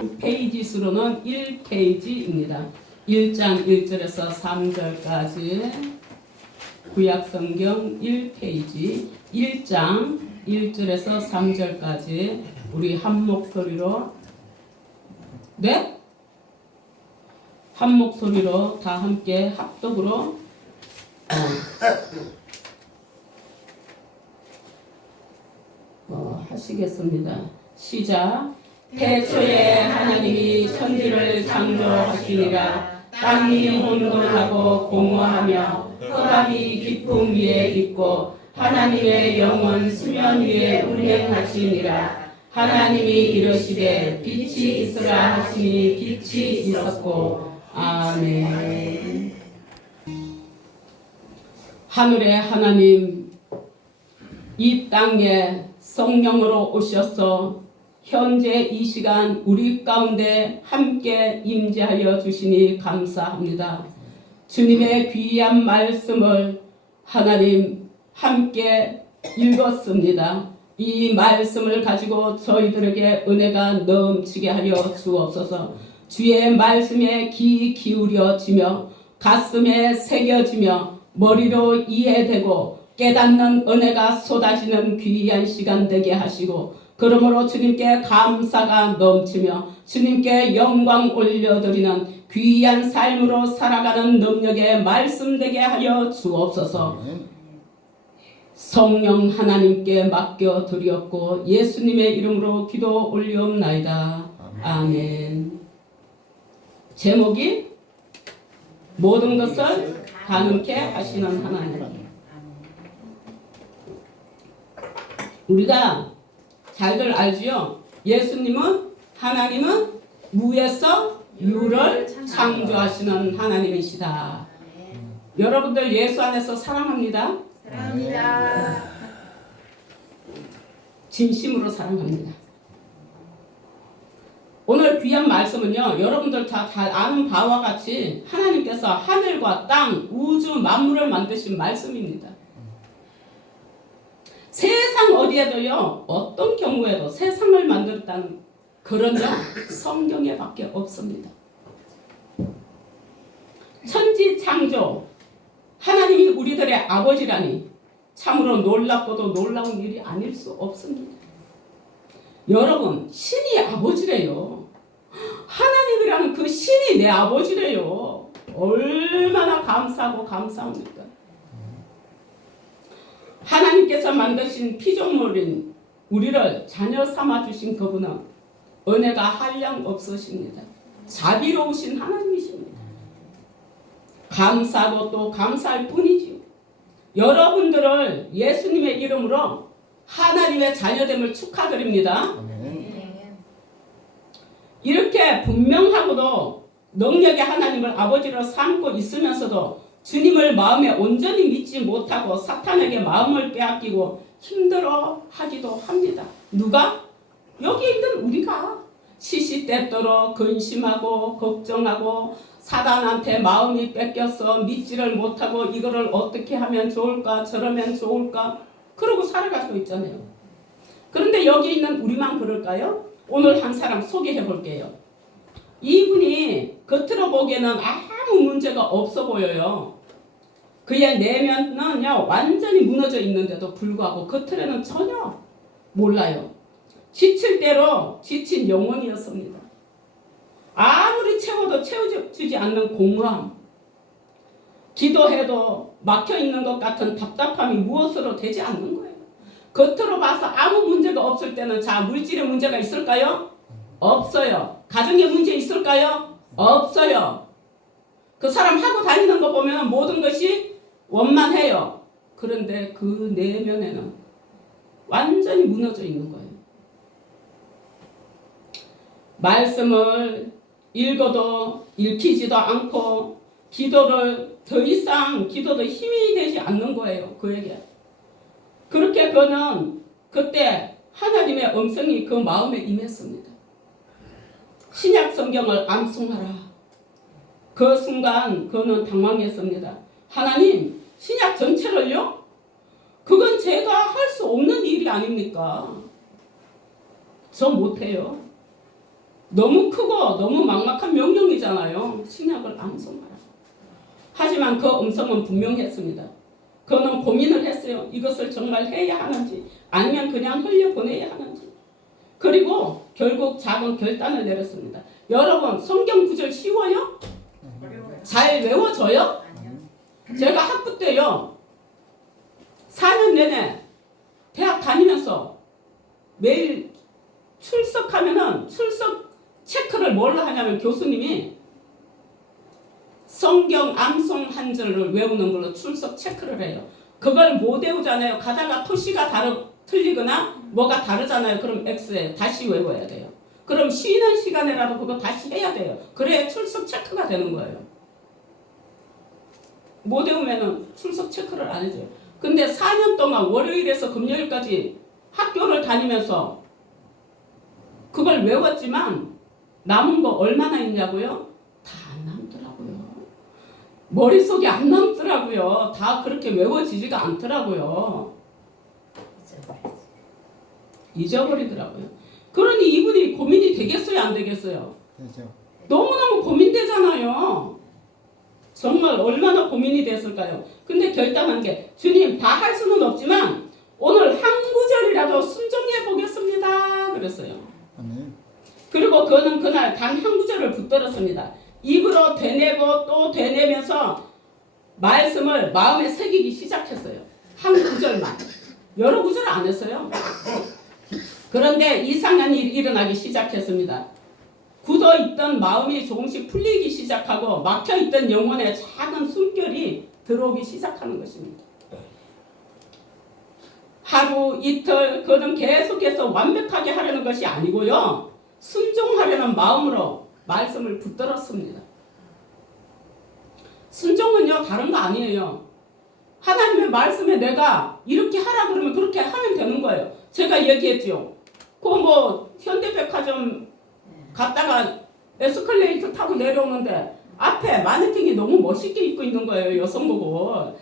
페이지 수로는 1페이지입니다. 1장 1절에서 3절까지 구약성경 1페이지 1장 1절에서 3절까지 우리 한 목소리로 한 목소리로 다 함께 합독으로 하시겠습니다. 시작. 태초에 하나님이 천지를 창조하시니라. 땅이 혼돈하고 공허하며 흑암이 깊음 위에 있고 하나님의 영은 수면 위에 운행하시니라. 하나님이 이르시되 빛이 있으라 하시니 빛이 있었고. 아멘. 하늘의 하나님, 이 땅에 성령으로 오셔서 현재 이 시간 우리 가운데 함께 임재하여 주시니 감사합니다. 주님의 귀한 말씀을 하나님 함께 읽었습니다. 이 말씀을 가지고 저희들에게 은혜가 넘치게 하여 주옵소서. 주의 말씀에 귀 기울여지며 가슴에 새겨지며 머리로 이해되고 깨닫는 은혜가 쏟아지는 귀한 시간 되게 하시고, 그러므로 주님께 감사가 넘치며 주님께 영광 올려드리는 귀한 삶으로 살아가는 능력의 말씀 되게 하여 주옵소서. 성령 하나님께 맡겨드렸고 예수님의 이름으로 기도 올리옵나이다. 아멘. 제목이 모든 것을 가능케 하시는 하나님. 우리가 잘들 알지요. 예수님은, 하나님은 무에서 유를 창조하시는 하나님이시다. 여러분들 예수 안에서 사랑합니다. 사랑합니다. 진심으로 사랑합니다. 오늘 귀한 말씀은요, 여러분들 다 잘 아는 바와 같이 하나님께서 하늘과 땅, 우주 만물을 만드신 말씀입니다. 세상 어디에도요, 어떤 경우에도 세상을 만들었다는 그런 점 성경에 밖에 없습니다. 천지 창조, 하나님이 우리들의 아버지라니 참으로 놀랍고도 놀라운 일이 아닐 수 없습니다. 여러분, 신이 아버지래요. 하나님이라는 그 신이 내 아버지래요. 얼마나 감사하고 감사합니까? 하나님께서 만드신 피조물인 우리를 자녀 삼아 주신 그분은 은혜가 한량 없으십니다. 자비로우신 하나님이십니다. 감사하고 또 감사할 뿐이지요. 여러분들을 예수님의 이름으로 하나님의 자녀됨을 축하드립니다. 이렇게 분명하고도 능력의 하나님을 아버지로 삼고 있으면서도 주님을 마음에 온전히 믿지 못하고 사탄에게 마음을 빼앗기고 힘들어하기도 합니다. 누가? 여기 있는 우리가 시시때때로 근심하고 걱정하고 사단한테 마음이 뺏겨서 믿지를 못하고 이거를 어떻게 하면 좋을까 저러면 좋을까 그러고 살아가고 있잖아요. 그런데 여기 있는 우리만 그럴까요? 오늘 한 사람 소개해 볼게요. 이분이 겉으로 보기에는 아무 문제가 없어 보여요. 그의 내면은요 완전히 무너져 있는데도 불구하고 겉으로는 전혀 몰라요. 지칠 대로 지친 영혼이었습니다. 아무리 채워도 채워주지 않는 공허함, 기도해도 막혀있는 것 같은 답답함이 무엇으로 되지 않는 거예요. 겉으로 봐서 아무 문제가 없을 때는 자, 물질의 문제가 있을까요? 없어요. 가정의 문제 있을까요? 없어요. 그 사람 하고 다니는 거 보면 모든 것이 원만해요. 그런데 그 내면에는 완전히 무너져 있는 거예요. 말씀을 읽어도 읽히지도 않고 기도를 더 이상 기도도 힘이 되지 않는 거예요. 그에게. 그렇게 그는 그때 하나님의 음성이 그 마음에 임했습니다. 신약 성경을 암송하라. 그 순간 그는 당황했습니다. 하나님, 신약 전체를요? 그건 제가 할 수 없는 일이 아닙니까? 저 못해요. 너무 크고 너무 막막한 명령이잖아요. 신약을 암송하라. 하지만 그 음성은 분명했습니다. 그는 고민을 했어요. 이것을 정말 해야 하는지 아니면 그냥 흘려보내야 하는지. 그리고 결국 작은 결단을 내렸습니다. 여러분 성경 구절 쉬워요? 어려워요. 잘 외워져요? 아니요. 제가 학부 때요 4년 내내 대학 다니면서 매일 출석하면은 출석 체크를 뭘로 하냐면 교수님이 성경 암송 한 절을 외우는 걸로 출석 체크를 해요. 그걸 못 외우잖아요. 가다가 토시가 틀리거나 뭐가 다르잖아요. 그럼 X에 다시 외워야 돼요. 그럼 쉬는 시간에라도 그거 다시 해야 돼요. 그래야 출석 체크가 되는 거예요. 못 외우면은 출석 체크를 안 해줘요. 근데 4년 동안 월요일에서 금요일까지 학교를 다니면서 그걸 외웠지만 남은 거 얼마나 있냐고요? 다 안 남더라고요. 머릿속에 안 남더라고요. 다 그렇게 외워지지가 않더라고요. 잊어버리더라고요. 그러니 이분이 고민이 되겠어요? 안 되겠어요? 되죠. 너무너무 고민되잖아요. 정말 얼마나 고민이 됐을까요? 근데 결단한 게 주님 다 할 수는 없지만 오늘 한 구절이라도 순종해 보겠습니다. 그랬어요. 아멘. 그리고 그는 그날 단 한 구절을 붙들었습니다. 입으로 되뇌고 또 되뇌면서 말씀을 마음에 새기기 시작했어요. 한 구절만. 여러 구절을 안 했어요. 그런데 이상한 일이 일어나기 시작했습니다. 굳어있던 마음이 조금씩 풀리기 시작하고 막혀있던 영혼에 작은 숨결이 들어오기 시작하는 것입니다. 하루 이틀 그는 계속해서 완벽하게 하려는 것이 아니고요. 순종하려는 마음으로 말씀을 붙들었습니다. 순종은요 다른 거 아니에요. 하나님의 말씀에 내가 이렇게 하라 그러면 그렇게 하면 되는 거예요. 제가 얘기했죠. 그 뭐 현대백화점 갔다가 에스컬레이터 타고 내려오는데 앞에 마네킹이 너무 멋있게 입고 있는 거예요. 여성복을.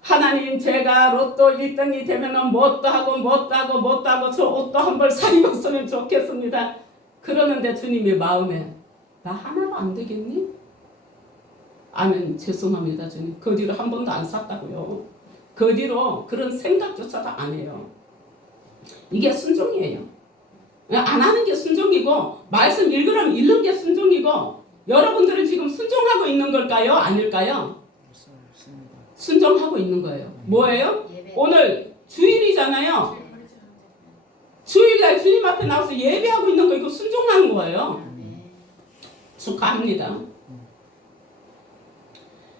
하나님 제가 로또 1등이 되면은 뭣도 하고 저 옷도 한 벌 사 입었으면 좋겠습니다. 그러는데 주님의 마음에 나 하나도 안 되겠니? 아멘. 죄송합니다 주님. 그 뒤로 한 번도 안 샀다고요. 그 뒤로 그런 생각조차도 안 해요. 이게 순종이에요. 안 하는 게 순종이고 말씀 읽으라면 읽는 게 순종이고 여러분들은 지금 순종하고 있는 걸까요? 아닐까요? 순종하고 있는 거예요. 뭐예요? 예배. 오늘 주일이잖아요. 주일날 주님 앞에 나와서 예배하고 있는 거 이거 순종하는 거예요. 축하합니다.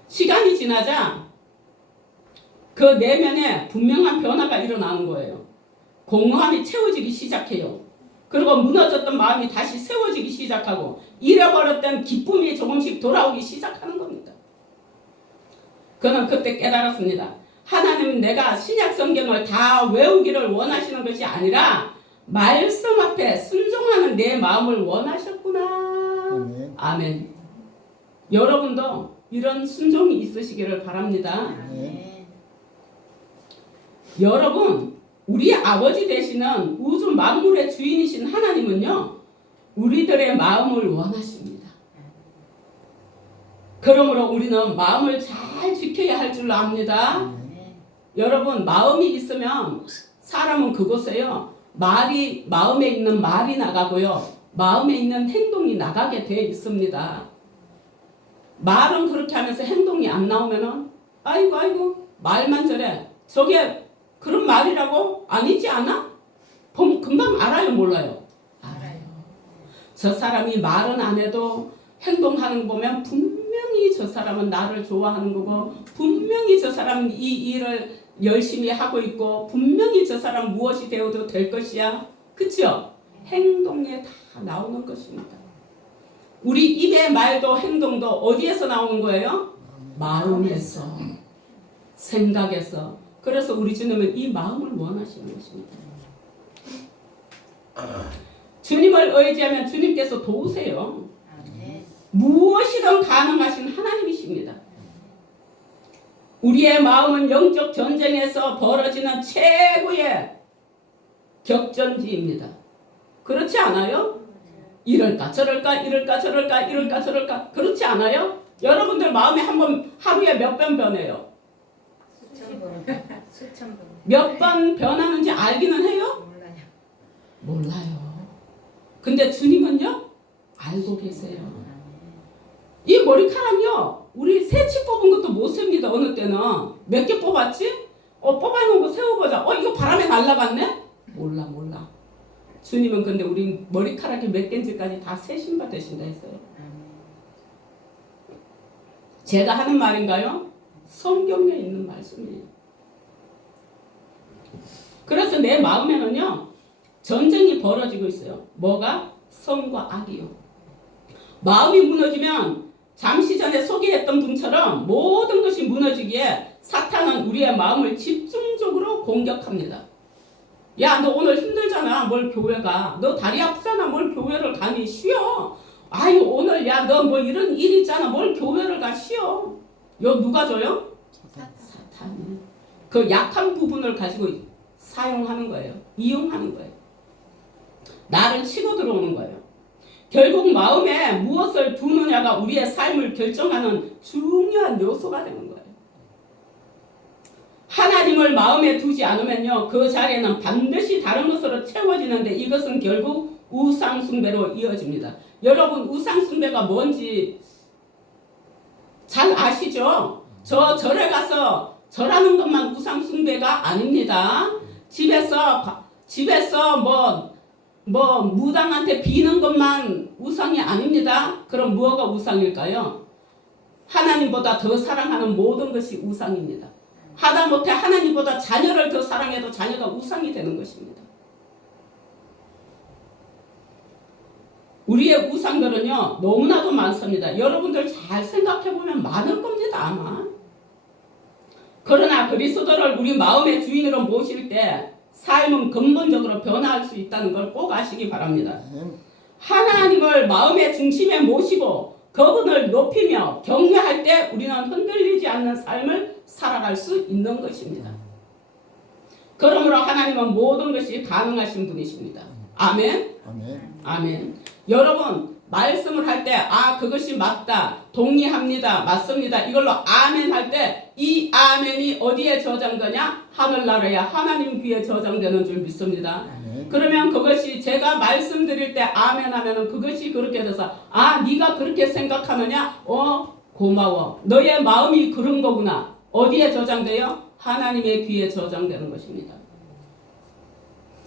시간이 지나자 그 내면에 분명한 변화가 일어나는 거예요. 공허함이 채워지기 시작해요. 그리고 무너졌던 마음이 다시 세워지기 시작하고 잃어버렸던 기쁨이 조금씩 돌아오기 시작하는 겁니다. 그는 그때 깨달았습니다. 하나님은 내가 신약 성경을 다 외우기를 원하시는 것이 아니라 말씀 앞에 순종하는 내 마음을 원하셨구나. 아멘. 아멘. 여러분도 이런 순종이 있으시기를 바랍니다. 아멘. 여러분, 우리 아버지 되시는 우주 만물의 주인이신 하나님은요, 우리들의 마음을 원하십니다. 그러므로 우리는 마음을 잘 지켜야 할 줄 압니다. 여러분, 마음이 있으면 사람은 그곳에요, 마음에 있는 말이 나가고요, 마음에 있는 행동이 나가게 돼 있습니다. 말은 그렇게 하면서 행동이 안 나오면은 아이고 말만 저래. 저게 그런 말이라고? 아니지 않아? 금방 알아요 몰라요? 알아요. 저 사람이 말은 안 해도 행동하는 거 보면 분명히 저 사람은 나를 좋아하는 거고 분명히 저 사람은 이 일을 열심히 하고 있고 분명히 저 사람 무엇이 되어도 될 것이야. 그쵸? 행동에 다 나오는 것입니다. 우리 입의 말도 행동도 어디에서 나오는 거예요? 마음에서, 생각에서. 그래서 우리 주님은 이 마음을 원하시는 것입니다. 주님을 의지하면 주님께서 도우세요. 무엇이든 가능하신 하나님이십니다. 우리의 마음은 영적 전쟁에서 벌어지는 최고의 격전지입니다. 그렇지 않아요? 이럴까 저럴까 이럴까 저럴까 이럴까 저럴까 그렇지 않아요? 여러분들 마음에 한번 하루에 몇 번 변해요? 수천 번. 수천 번. 몇 번 변하는지 알기는 해요? 몰라요. 몰라요. 근데 주님은요? 알고 계세요. 이 머리카락이요. 우리 새치 뽑은 것도 못 셉니다. 어느 때는. 몇 개 뽑았지? 뽑아놓은 거 세워보자. 이거 바람에 날아갔네? 몰라. 주님은 근데 우리 머리카락이 몇 개인지까지 다 세신바 되신다 했어요. 제가 하는 말인가요? 성경에 있는 말씀이에요. 그래서 내 마음에는요, 전쟁이 벌어지고 있어요. 뭐가? 성과 악이요. 마음이 무너지면 잠시 전에 소개했던 분처럼 모든 것이 무너지기에 사탄은 우리의 마음을 집중적으로 공격합니다. 야, 너 오늘 힘들잖아. 뭘 교회 가. 너 다리 아프잖아. 뭘 교회를 가니? 쉬어. 아유, 오늘 야, 너 뭐 이런 일 있잖아. 뭘 교회를 가? 쉬어. 요 누가 줘요? 사탄이. 그 약한 부분을 가지고 사용하는 거예요. 이용하는 거예요. 나를 치고 들어오는 거예요. 결국 마음에 무엇을 두느냐가 우리의 삶을 결정하는 중요한 요소가 되는 거예요. 하나님을 마음에 두지 않으면요, 그 자리에는 반드시 다른 것으로 채워지는데 이것은 결국 우상 숭배로 이어집니다. 여러분, 우상 숭배가 뭔지 잘 아시죠? 절에 가서 절하는 것만 우상 숭배가 아닙니다. 집에서 뭐 무당한테 비는 것만 우상이 아닙니다. 그럼 무엇가 우상일까요? 하나님보다 더 사랑하는 모든 것이 우상입니다. 하다못해 하나님보다 자녀를 더 사랑해도 자녀가 우상이 되는 것입니다. 우리의 우상들은요, 너무나도 많습니다. 여러분들 잘 생각해보면 많을 겁니다, 아마. 그러나 그리스도를 우리 마음의 주인으로 모실 때 삶은 근본적으로 변화할 수 있다는 걸 꼭 아시기 바랍니다. 하나님을 마음의 중심에 모시고 그분을 높이며 경외할 때 우리는 흔들리지 않는 삶을 살아갈 수 있는 것입니다. 그러므로 하나님은 모든 것이 가능하신 분이십니다. 아멘. 아멘. 여러분, 말씀을 할 때 그것이 맞다, 동의합니다, 맞습니다, 이걸로 아멘 할 때 이 아멘이 어디에 저장되냐? 하늘나라에 하나님 귀에 저장되는 줄 믿습니다. 그러면 그것이 제가 말씀드릴 때 아멘 하면은 그것이 그렇게 돼서 네가 그렇게 생각하느냐? 고마워. 너의 마음이 그런 거구나. 어디에 저장돼요? 하나님의 귀에 저장되는 것입니다.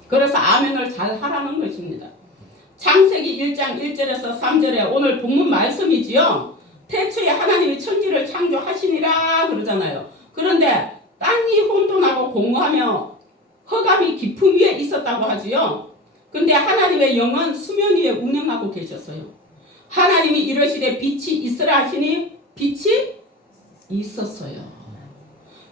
그래서 아멘을 잘 하라는 것입니다. 창세기 1장 1절에서 3절에 오늘 본문 말씀이지요. 태초에 하나님이 천지를 창조하시니라 그러잖아요. 그런데 땅이 혼돈하고 공허하며 흑암이 깊음 위에 있었다고 하지요. 근데 하나님의 영은 수면 위에 운행하고 계셨어요. 하나님이 이르시되 빛이 있으라 하시니 빛이 있었어요.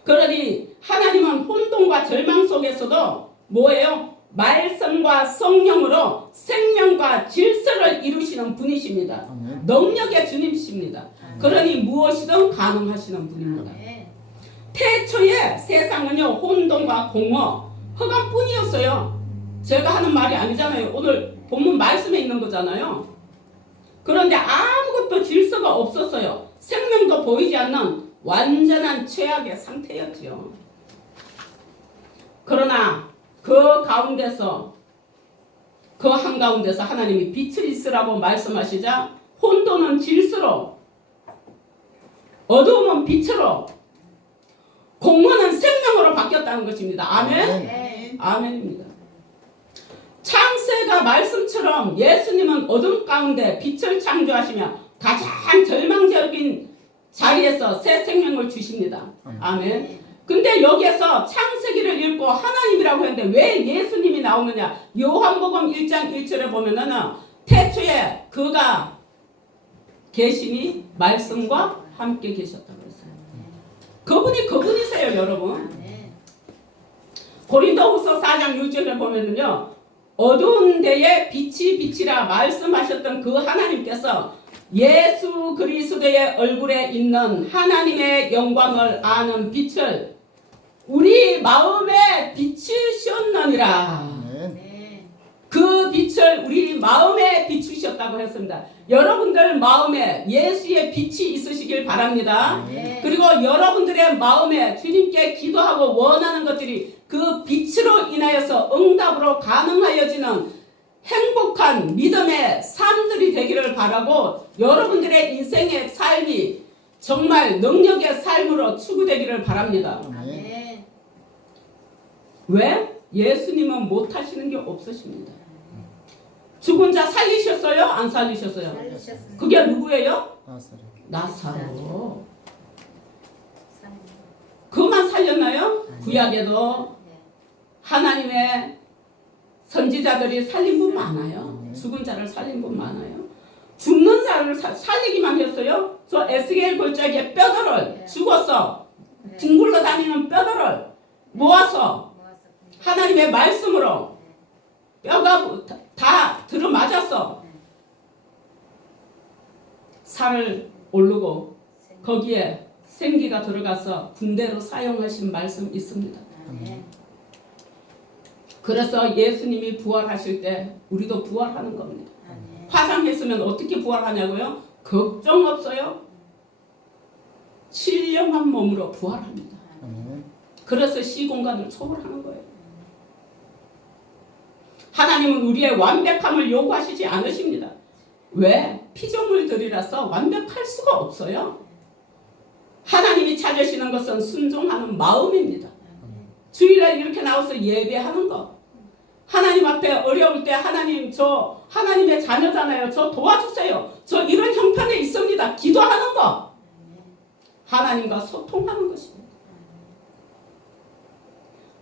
그러니 하나님은 혼돈과 절망 속에서도 뭐예요? 말씀과 성령으로 생명과 질서를 이루시는 분이십니다. 능력의 주님이십니다. 그러니 무엇이든 가능하시는 분입니다. 태초에 세상은요, 혼돈과 공허, 흑암뿐이었어요. 제가 하는 말이 아니잖아요. 오늘 본문 말씀에 있는 거잖아요. 그런데 아무것도 질서가 없었어요. 생명도 보이지 않는 완전한 최악의 상태였지요. 그러나 그 가운데서, 그 한가운데서 하나님이 빛을 있으라고 말씀하시자 혼돈은 질서로, 어두움은 빛으로, 공허는 생명으로 바뀌었다는 것입니다. 아멘? 아멘입니다. 창세가 말씀처럼 예수님은 어둠 가운데 빛을 창조하시며 가장 절망적인 자리에서 새 생명을 주십니다. 아멘. 근데 여기에서 창세기를 읽고 하나님이라고 했는데 왜 예수님이 나오느냐? 요한복음 1장 1절에 보면은 태초에 그가 계시니 말씀과 함께 계셨다고 했어요. 그분이 그분이세요, 여러분. 고린도후서 4장 6절에 보면은요, 어두운 데에 빛이 빛이라 말씀하셨던 그 하나님께서 예수 그리스도의 얼굴에 있는 하나님의 영광을 아는 빛을 우리 마음에 비추셨느니라. 그 빛을 우리 마음에 비추셨다고 살아간다고 했습니다. 여러분들 마음에 예수의 빛이 있으시길 바랍니다. 네. 그리고 여러분들의 마음에 주님께 기도하고 원하는 것들이 그 빛으로 인하여서 응답으로 가능하여지는 행복한 믿음의 삶들이 되기를 바라고 여러분들의 인생의 삶이 정말 능력의 삶으로 추구되기를 바랍니다. 아멘. 왜? 예수님은 못하시는 게 없으십니다. 죽은 자 살리셨어요? 안 살리셨어요? 살리셨습니다. 그게 누구예요? 나사렛. 나사로. 그만 살렸나요? 구약에도 네. 하나님의 선지자들이 살린 분 많아요. 죽은 자를 살린 분 많아요. 죽는 자를 살리기만 했어요. 저 에스겔 골짜기에 뼈들을 죽었어. 네. 뒹굴러 다니는 뼈들을 모아서 모았습니다. 하나님의 말씀으로 뼈가 다 들어맞았어. 살을 오르고 거기에 생기가 들어가서 군대로 사용하신 말씀 있습니다. 아멘. 그래서 예수님이 부활하실 때 우리도 부활하는 겁니다. 아멘. 화장했으면 어떻게 부활하냐고요? 걱정 없어요. 신령한 몸으로 부활합니다. 아멘. 그래서 시공간을 초월하는 거예요. 하나님은 우리의 완벽함을 요구하시지 않으십니다. 왜? 피조물들이라서 완벽할 수가 없어요. 하나님이 찾으시는 것은 순종하는 마음입니다. 주일날 이렇게 나와서 예배하는 것. 하나님 앞에 어려울 때 하나님 저 하나님의 자녀잖아요. 저 도와주세요. 저 이런 형편에 있습니다. 기도하는 것. 하나님과 소통하는 것입니다.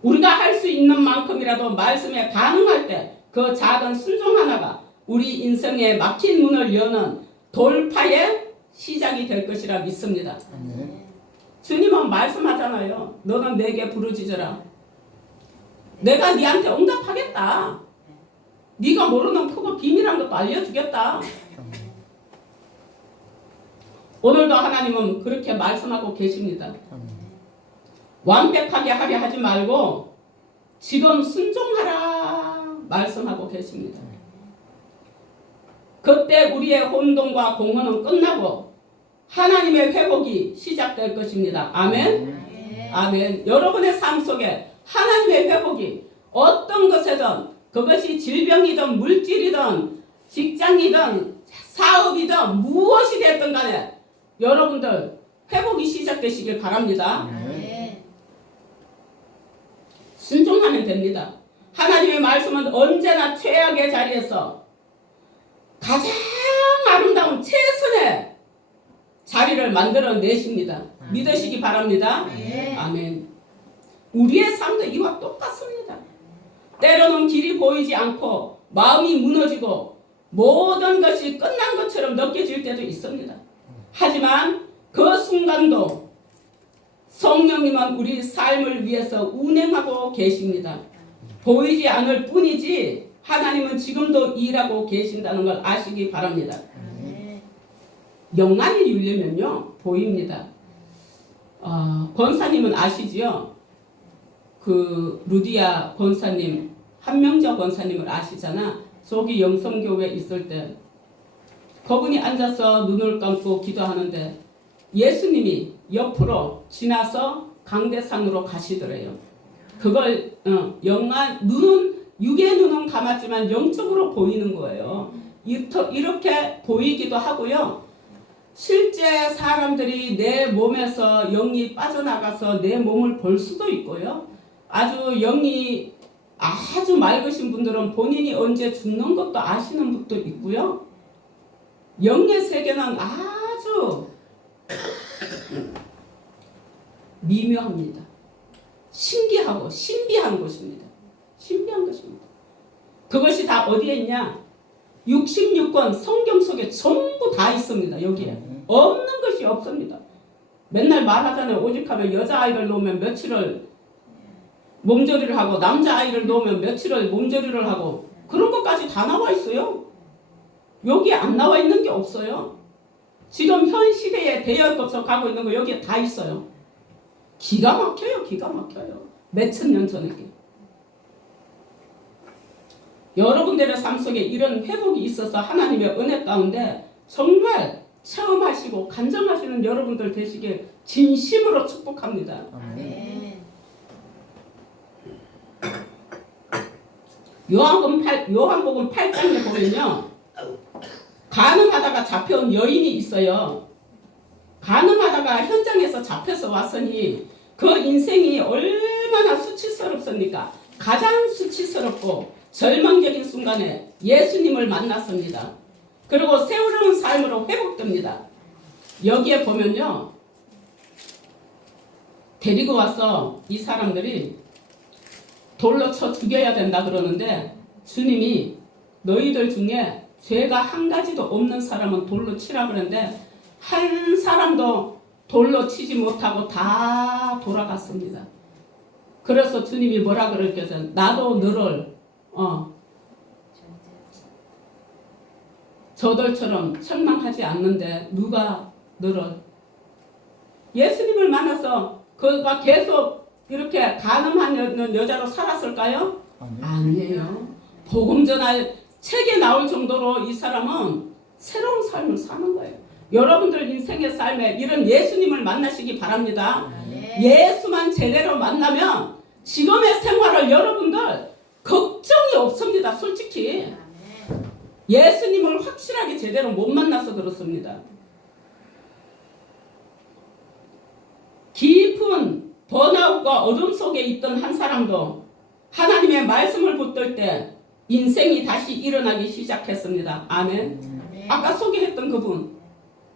우리가 할 수 있는 만큼이라도 말씀에 반응할 때 그 작은 순종 하나가 우리 인생의 막힌 문을 여는 돌파의 시작이 될 것이라 믿습니다. 아멘. 주님은 말씀하잖아요. 너는 내게 부르짖어라. 내가 네한테 응답하겠다. 네가 모르는 크고 비밀한 것도 알려주겠다. 오늘도 하나님은 그렇게 말씀하고 계십니다. 아멘. 완벽하게 하려 하지 말고 지금 순종하라 말씀하고 계십니다. 그때 우리의 혼돈과 공허는 끝나고 하나님의 회복이 시작될 것입니다. 아멘. 아멘. 아멘. 여러분의 삶 속에 하나님의 회복이 어떤 것이든 그것이 질병이든 물질이든 직장이든 사업이든 무엇이 됐든 간에 여러분들 회복이 시작되시길 바랍니다. 아멘. 순종하면 됩니다. 하나님의 말씀은 언제나 최악의 자리에서 가장 아름다운 최선의 자리를 만들어 내십니다. 믿으시기 바랍니다. 네. 아멘. 우리의 삶도 이와 똑같습니다. 때로는 길이 보이지 않고 마음이 무너지고 모든 것이 끝난 것처럼 느껴질 때도 있습니다. 하지만 그 순간도 성령님은 우리 삶을 위해서 운행하고 계십니다. 보이지 않을 뿐이지 하나님은 지금도 일하고 계신다는 걸 아시기 바랍니다. 아멘. 영안이 열리면요 보입니다. 권사님은 아시지요? 그 루디아 권사님, 한명자 권사님을 아시잖아. 저기 영성교회 있을 때 그분이 앉아서 눈을 감고 기도하는데 예수님이 옆으로 지나서 강대상으로 가시더래요. 그걸 영안 눈은 육의 눈은 감았지만 영적으로 보이는 거예요. 이렇게 보이기도 하고요. 실제 사람들이 내 몸에서 영이 빠져나가서 내 몸을 볼 수도 있고요. 아주 영이 아주 맑으신 분들은 본인이 언제 죽는 것도 아시는 분도 있고요. 영의 세계는 아주 미묘합니다. 신기하고 신비한 것입니다. 신비한 것입니다. 그것이 다 어디에 있냐? 66권 성경 속에 전부 다 있습니다. 여기에 없는 것이 없습니다. 맨날 말하잖아요. 오직하면 여자아이를 놓으면 며칠을 몸조리를 하고 남자아이를 놓으면 며칠을 몸조리를 하고 그런 것까지 다 나와 있어요. 여기에 안 나와 있는 게 없어요. 지금 현 시대에 대여거쳐 가고 있는 거 여기에 다 있어요. 기가 막혀요. 기가 막혀요. 몇천 년 전에. 여러분들의 삶 속에 이런 회복이 있어서 하나님의 은혜 가운데 정말 체험하시고 간증하시는 여러분들 되시길 진심으로 축복합니다. 아멘. 요한복음 8장에 보면요, 간음하다가 잡혀온 여인이 있어요. 간음하다가 현장에서 잡혀서 왔으니 그 인생이 얼마나 수치스럽습니까? 가장 수치스럽고 절망적인 순간에 예수님을 만났습니다. 그리고 새로운 삶으로 회복됩니다. 여기에 보면요, 데리고 와서 이 사람들이 돌로 쳐 죽여야 된다 그러는데 주님이 너희들 중에 죄가 한 가지도 없는 사람은 돌로 치라 그러는데 한 사람도 돌로 치지 못하고 다 돌아갔습니다. 그래서 주님이 뭐라 그랬겠어요? 나도 너를 저들처럼 책망하지 않는데 누가 너를, 예수님을 만나서 그가 계속 이렇게 간음한 여자로 살았을까요? 아니에요. 복음 전할 책에 나올 정도로 이 사람은 새로운 삶을 사는 거예요. 여러분들 인생의 삶에 이런 예수님을 만나시기 바랍니다. 예수만 제대로 만나면 지금의 생활을 여러분들 걱정이 없습니다. 솔직히 예수님을 확실하게 제대로 못 만나서 그렇습니다. 깊은 번아웃과 어둠 속에 있던 한 사람도 하나님의 말씀을 붙들 때 인생이 다시 일어나기 시작했습니다. 아멘. 아까 소개했던 그분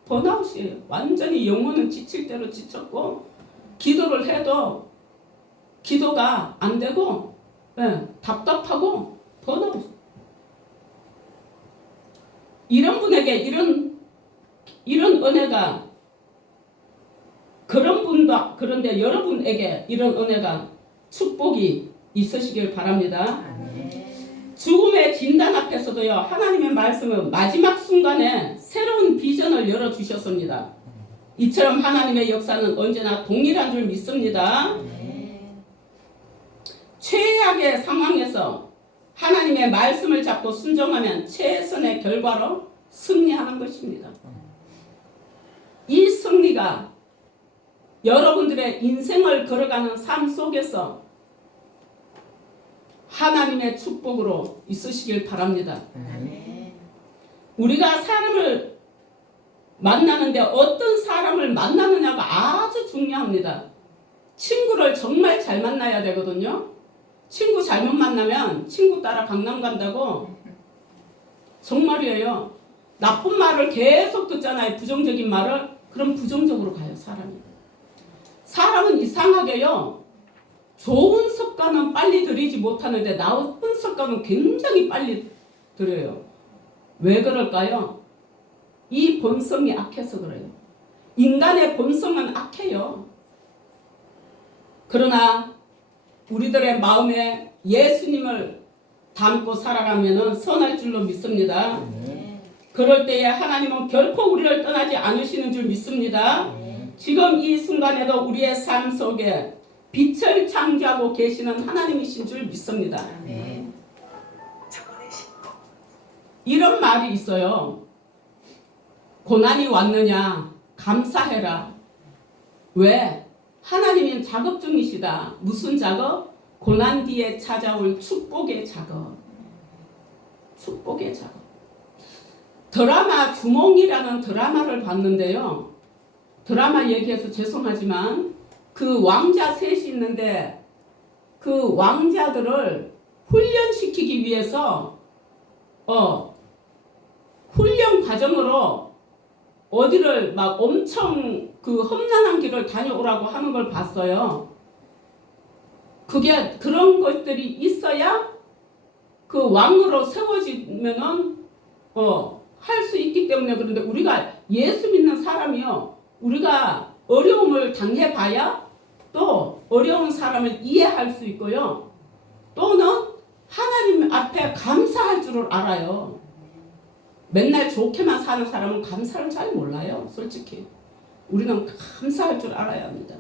번아웃이에요. 완전히 영혼은 지칠 대로 지쳤고 기도를 해도 기도가 안 되고 답답하고 번아웃. 이런 분에게 이런 은혜가, 그런 분도, 그런데 여러분에게 이런 은혜가 축복이 있으시길 바랍니다. 죽음의 진단 앞에서도요, 하나님의 말씀은 마지막 순간에 새로운 비전을 열어주셨습니다. 이처럼 하나님의 역사는 언제나 동일한 줄 믿습니다. 최악의 상황에서 하나님의 말씀을 잡고 순종하면 최선의 결과로 승리하는 것입니다. 이 승리가 여러분들의 인생을 걸어가는 삶 속에서 하나님의 축복으로 있으시길 바랍니다. 우리가 사람을 만나는데 어떤 사람을 만나느냐가 아주 중요합니다. 친구를 정말 잘 만나야 되거든요. 친구 잘못 만나면 친구 따라 강남 간다고, 정말이에요. 나쁜 말을 계속 듣잖아요. 부정적인 말을. 그럼 부정적으로 가요, 사람이. 사람은 이상하게요, 좋은 습관은 빨리 들이지 못하는데 나쁜 습관은 굉장히 빨리 들어요. 왜 그럴까요? 이 본성이 악해서 그래요. 인간의 본성은 악해요. 그러나 우리들의 마음에 예수님을 담고 살아가면 선할 줄로 믿습니다. 그럴 때에 하나님은 결코 우리를 떠나지 않으시는 줄 믿습니다. 지금 이 순간에도 우리의 삶 속에 빛을 창조하고 계시는 하나님이신 줄 믿습니다. 이런 말이 있어요. 고난이 왔느냐? 감사해라. 왜? 하나님은 작업 중이시다. 무슨 작업? 고난 뒤에 찾아올 축복의 작업. 축복의 작업. 드라마 주몽이라는 드라마를 봤는데요. 드라마 얘기해서 죄송하지만 그 왕자 셋이 있는데 그 왕자들을 훈련시키기 위해서 훈련 과정으로 어디를 막 엄청 그 험난한 길을 다녀오라고 하는 걸 봤어요. 그게 그런 것들이 있어야 그 왕으로 세워지면은 할 수 있기 때문에. 그런데 우리가 예수 믿는 사람이요, 우리가 어려움을 당해봐야 또 어려운 사람을 이해할 수 있고요, 또는 하나님 앞에 감사할 줄을 알아요. 맨날 좋게만 사는 사람은 감사를 잘 몰라요. 솔직히 우리는 감사할 줄 알아야 합니다.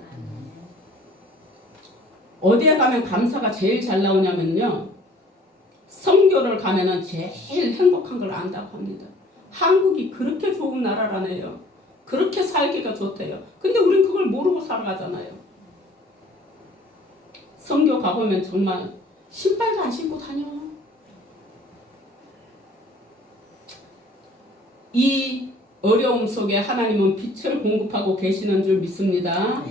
어디에 가면 감사가 제일 잘 나오냐면요, 선교를 가면은 제일 행복한 걸 안다고 합니다. 한국이 그렇게 좋은 나라라네요. 그렇게 살기가 좋대요. 근데 우린 그걸 모르고 살아가잖아요. 선교 가보면 정말 신발도 안 신고 다녀. 이 어려움 속에 하나님은 빛을 공급하고 계시는 줄 믿습니다.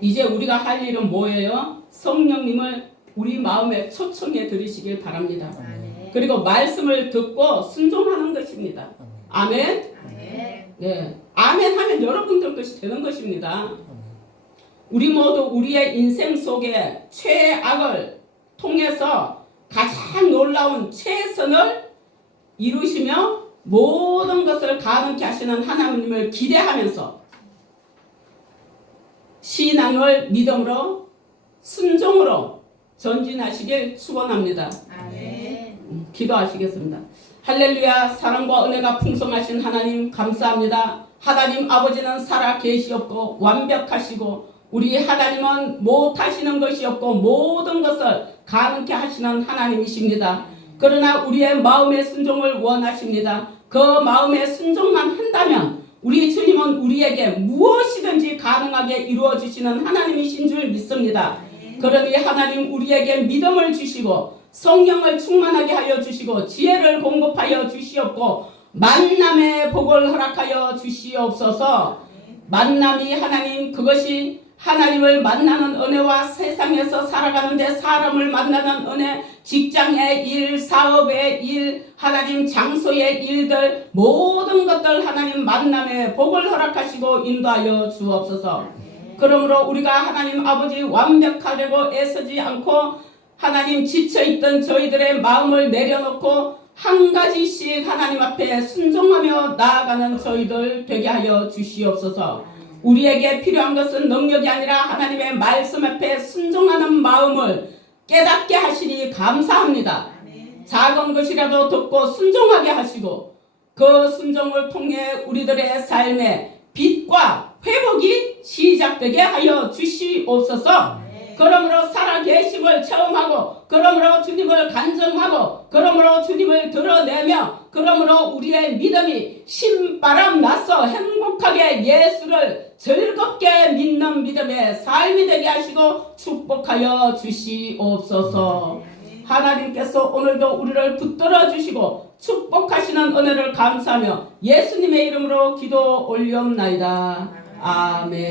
이제 우리가 할 일은 뭐예요? 성령님을 우리 마음에 초청해 드리시길 바랍니다. 그리고 말씀을 듣고 순종하는 것입니다. 아멘? 네. 아멘 하면 여러분들 것이 되는 것입니다. 우리 모두 우리의 인생 속에 최악을 통해서 가장 놀라운 최선을 이루시며 모든 것을 가능케 하시는 하나님을 기대하면서 신앙을 믿음으로 순종으로 전진하시길 축원합니다. 기도하시겠습니다. 할렐루야. 사랑과 은혜가 풍성하신 하나님 감사합니다. 하나님 아버지는 살아 계시옵고 완벽하시고 우리 하나님은 못하시는 것이 없고 모든 것을 가능케 하시는 하나님이십니다. 그러나 우리의 마음의 순종을 원하십니다. 그 마음의 순종만 한다면 우리 주님은 우리에게 무엇이든지 가능하게 이루어 주시는 하나님이신 줄 믿습니다. 그러니 하나님 우리에게 믿음을 주시고 성령을 충만하게 하여 주시고 지혜를 공급하여 주시옵고 만남의 복을 허락하여 주시옵소서. 만남이 하나님 그것이 하나님을 만나는 은혜와 세상에서 살아가는데 사람을 만나는 은혜, 직장의 일, 사업의 일, 하나님 장소의 일들 모든 것들 하나님 만남의 복을 허락하시고 인도하여 주옵소서. 그러므로 우리가 하나님 아버지 완벽하려고 애쓰지 않고 하나님 지쳐있던 저희들의 마음을 내려놓고 한 가지씩 하나님 앞에 순종하며 나아가는 저희들 되게 하여 주시옵소서. 우리에게 필요한 것은 능력이 아니라 하나님의 말씀 앞에 순종하는 마음을 깨닫게 하시니 감사합니다. 작은 것이라도 듣고 순종하게 하시고 그 순종을 통해 우리들의 삶에 빛과 회복이 시작되게 하여 주시옵소서. 그러므로 살아계심을 체험하고 그러므로 주님을 간증하고 그러므로 주님을 드러내며 그러므로 우리의 믿음이 신바람 나서 행복하게 예수를 즐겁게 믿는 믿음의 삶이 되게 하시고 축복하여 주시옵소서. 하나님께서 오늘도 우리를 붙들어 주시고 축복하시는 은혜를 감사하며 예수님의 이름으로 기도 올리옵나이다. 아멘.